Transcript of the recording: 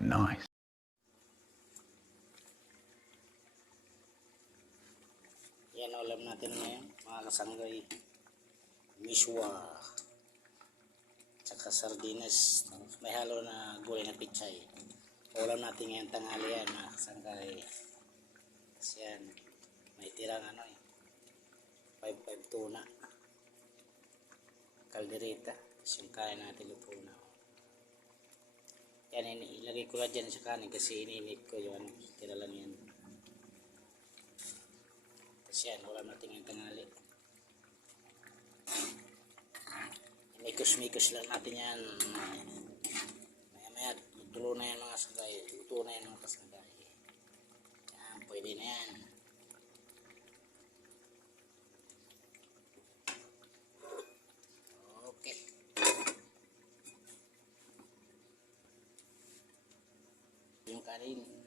Nice. Yan ulam natin ngayon, mga kasanggay. Miswa. Tsaka sardinas. May halo na gulay na pichay. Ulam natin ngayon tanghali yan, mga kasanggay. Kasi yan, may tirang 5-5 tuna. Kaldereta. Tapos yung kain natin luto na. Yan, ilagay ko lang dyan sa kanin kasi ininit ko yung tira lang yan. Tapos yan, ulam natin yung tanghali. Mikos-mikos lang natin yan. Maya-maya, tulo na yan mga kasangay. Luto na yan mga kasangay. Yan, pwede na yan. Okay. Yung kanin.